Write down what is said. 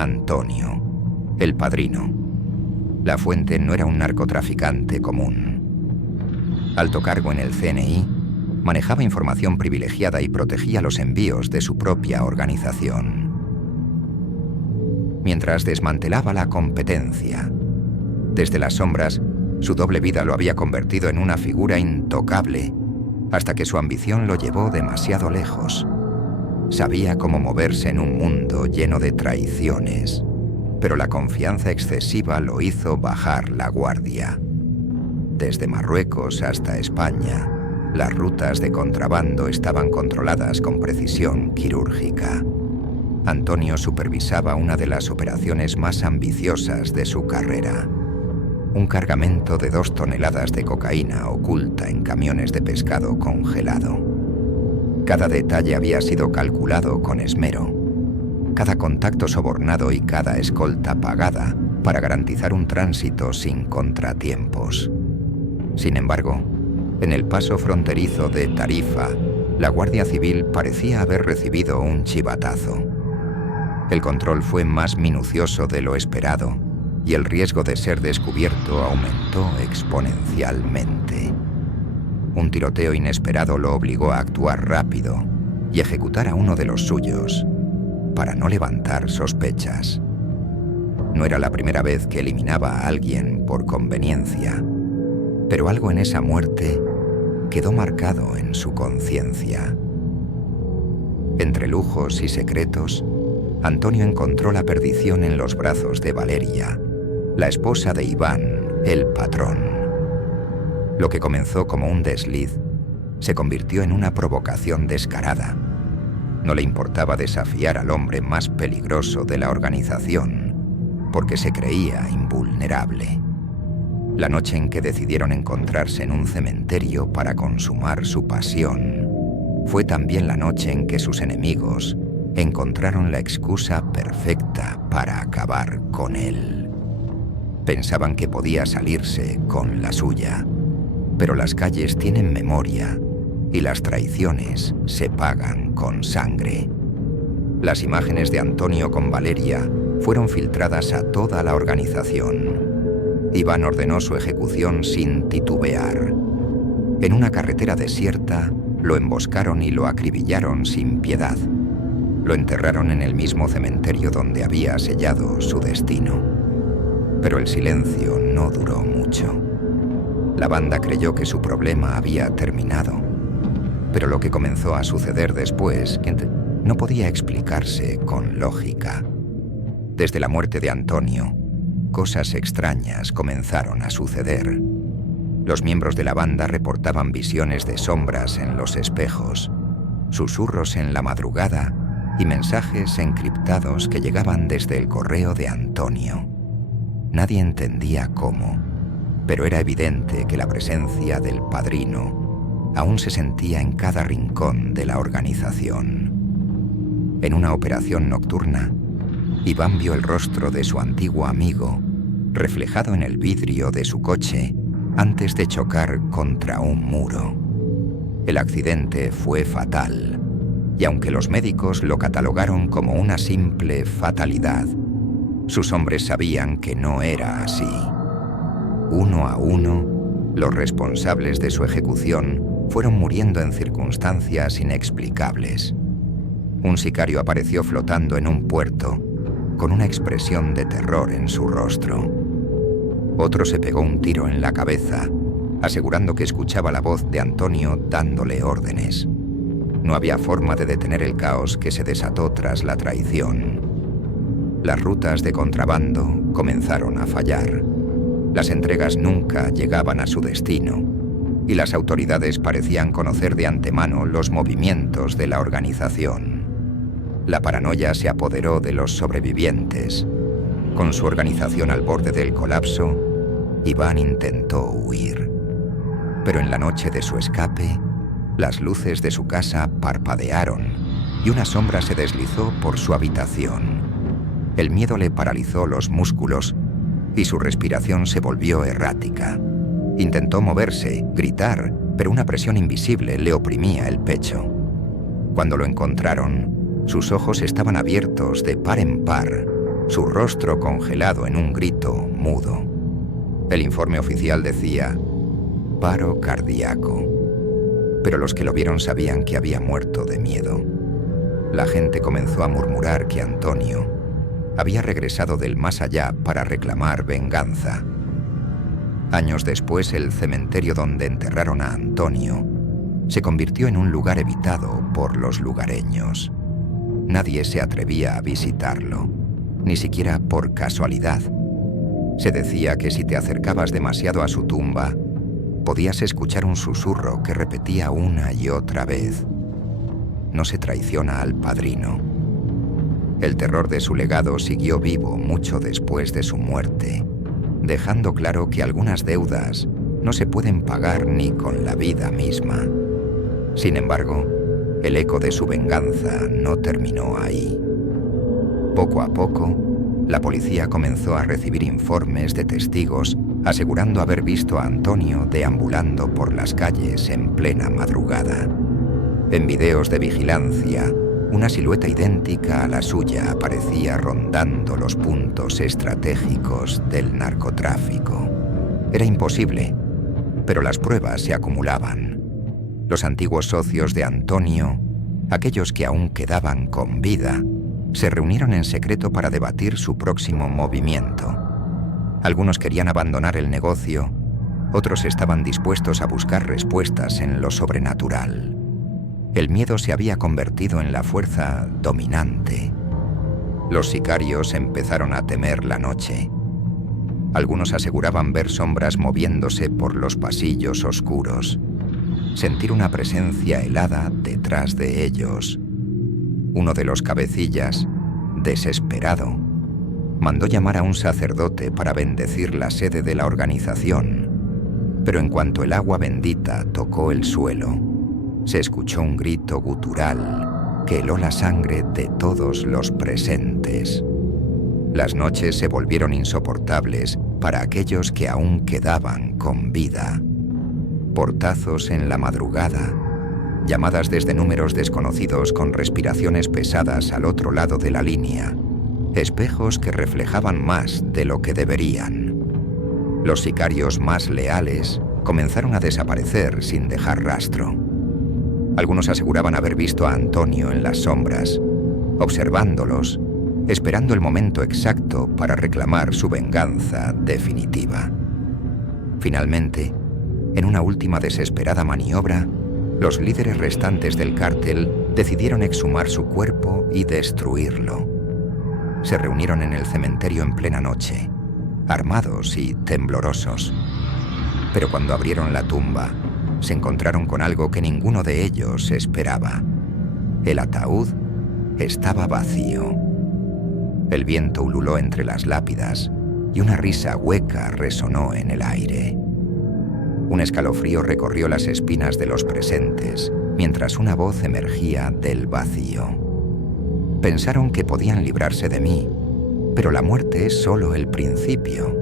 Antonio, el padrino. La fuente no era un narcotraficante común. Alto cargo en el CNI, manejaba información privilegiada y protegía los envíos de su propia organización. Mientras desmantelaba la competencia, desde las sombras, su doble vida lo había convertido en una figura intocable, hasta que su ambición lo llevó demasiado lejos. Sabía cómo moverse en un mundo lleno de traiciones, pero la confianza excesiva lo hizo bajar la guardia. Desde Marruecos hasta España, las rutas de contrabando estaban controladas con precisión quirúrgica. Antonio supervisaba una de las operaciones más ambiciosas de su carrera. Un cargamento de 2 toneladas de cocaína oculta en camiones de pescado congelado. Cada detalle había sido calculado con esmero. Cada contacto sobornado y cada escolta pagada para garantizar un tránsito sin contratiempos. Sin embargo, en el paso fronterizo de Tarifa, la Guardia Civil parecía haber recibido un chivatazo. El control fue más minucioso de lo esperado y el riesgo de ser descubierto aumentó exponencialmente. Un tiroteo inesperado lo obligó a actuar rápido y ejecutar a uno de los suyos, para no levantar sospechas. No era la primera vez que eliminaba a alguien por conveniencia, pero algo en esa muerte quedó marcado en su conciencia. Entre lujos y secretos, Antonio encontró la perdición en los brazos de Valeria, la esposa de Iván, el patrón. Lo que comenzó como un desliz se convirtió en una provocación descarada. No le importaba desafiar al hombre más peligroso de la organización, porque se creía invulnerable. La noche en que decidieron encontrarse en un cementerio para consumar su pasión, fue también la noche en que sus enemigos encontraron la excusa perfecta para acabar con él. Pensaban que podía salirse con la suya, pero las calles tienen memoria y las traiciones se pagan con sangre. Las imágenes de Antonio con Valeria fueron filtradas a toda la organización. Iván ordenó su ejecución sin titubear. En una carretera desierta, lo emboscaron y lo acribillaron sin piedad. Lo enterraron en el mismo cementerio donde había sellado su destino. Pero el silencio no duró mucho. La banda creyó que su problema había terminado, pero lo que comenzó a suceder después no podía explicarse con lógica. Desde la muerte de Antonio, cosas extrañas comenzaron a suceder. Los miembros de la banda reportaban visiones de sombras en los espejos, susurros en la madrugada y mensajes encriptados que llegaban desde el correo de Antonio. Nadie entendía cómo, pero era evidente que la presencia del padrino aún se sentía en cada rincón de la organización. En una operación nocturna, Iván vio el rostro de su antiguo amigo reflejado en el vidrio de su coche antes de chocar contra un muro. El accidente fue fatal, y aunque los médicos lo catalogaron como una simple fatalidad, sus hombres sabían que no era así. Uno a uno, los responsables de su ejecución fueron muriendo en circunstancias inexplicables. Un sicario apareció flotando en un puerto, con una expresión de terror en su rostro. Otro se pegó un tiro en la cabeza, asegurando que escuchaba la voz de Antonio dándole órdenes. No había forma de detener el caos que se desató tras la traición. Las rutas de contrabando comenzaron a fallar. Las entregas nunca llegaban a su destino, y las autoridades parecían conocer de antemano los movimientos de la organización. La paranoia se apoderó de los sobrevivientes. Con su organización al borde del colapso, Iván intentó huir. Pero en la noche de su escape, las luces de su casa parpadearon y una sombra se deslizó por su habitación. El miedo le paralizó los músculos y su respiración se volvió errática. Intentó moverse, gritar, pero una presión invisible le oprimía el pecho. Cuando lo encontraron, sus ojos estaban abiertos de par en par su rostro congelado en un grito mudo. El informe oficial decía paro cardíaco, pero los que lo vieron sabían que había muerto de miedo. La gente comenzó a murmurar que Antonio había regresado del más allá para reclamar venganza. Años después, el cementerio donde enterraron a Antonio se convirtió en un lugar evitado por los lugareños. Nadie se atrevía a visitarlo, ni siquiera por casualidad. Se decía que si te acercabas demasiado a su tumba, podías escuchar un susurro que repetía una y otra vez: no se traiciona al padrino. El terror de su legado siguió vivo mucho después de su muerte, dejando claro que algunas deudas no se pueden pagar ni con la vida misma. Sin embargo, el eco de su venganza no terminó ahí. Poco a poco, la policía comenzó a recibir informes de testigos asegurando haber visto a Antonio deambulando por las calles en plena madrugada. En videos de vigilancia, una silueta idéntica a la suya aparecía rondando los puntos estratégicos del narcotráfico. Era imposible, pero las pruebas se acumulaban. Los antiguos socios de Antonio, aquellos que aún quedaban con vida, se reunieron en secreto para debatir su próximo movimiento. Algunos querían abandonar el negocio, otros estaban dispuestos a buscar respuestas en lo sobrenatural. El miedo se había convertido en la fuerza dominante. Los sicarios empezaron a temer la noche. Algunos aseguraban ver sombras moviéndose por los pasillos oscuros, sentir una presencia helada detrás de ellos. Uno de los cabecillas, desesperado, mandó llamar a un sacerdote para bendecir la sede de la organización, pero en cuanto el agua bendita tocó el suelo, se escuchó un grito gutural que heló la sangre de todos los presentes. Las noches se volvieron insoportables para aquellos que aún quedaban con vida. Portazos en la madrugada, llamadas desde números desconocidos con respiraciones pesadas al otro lado de la línea, espejos que reflejaban más de lo que deberían. Los sicarios más leales comenzaron a desaparecer sin dejar rastro. Algunos aseguraban haber visto a Antonio en las sombras, observándolos, esperando el momento exacto para reclamar su venganza definitiva. Finalmente, en una última desesperada maniobra, los líderes restantes del cártel decidieron exhumar su cuerpo y destruirlo. Se reunieron en el cementerio en plena noche, armados y temblorosos. Pero cuando abrieron la tumba, se encontraron con algo que ninguno de ellos esperaba. El ataúd estaba vacío. El viento ululó entre las lápidas y una risa hueca resonó en el aire. Un escalofrío recorrió las espinas de los presentes mientras una voz emergía del vacío. Pensaron que podían librarse de mí, pero la muerte es solo el principio.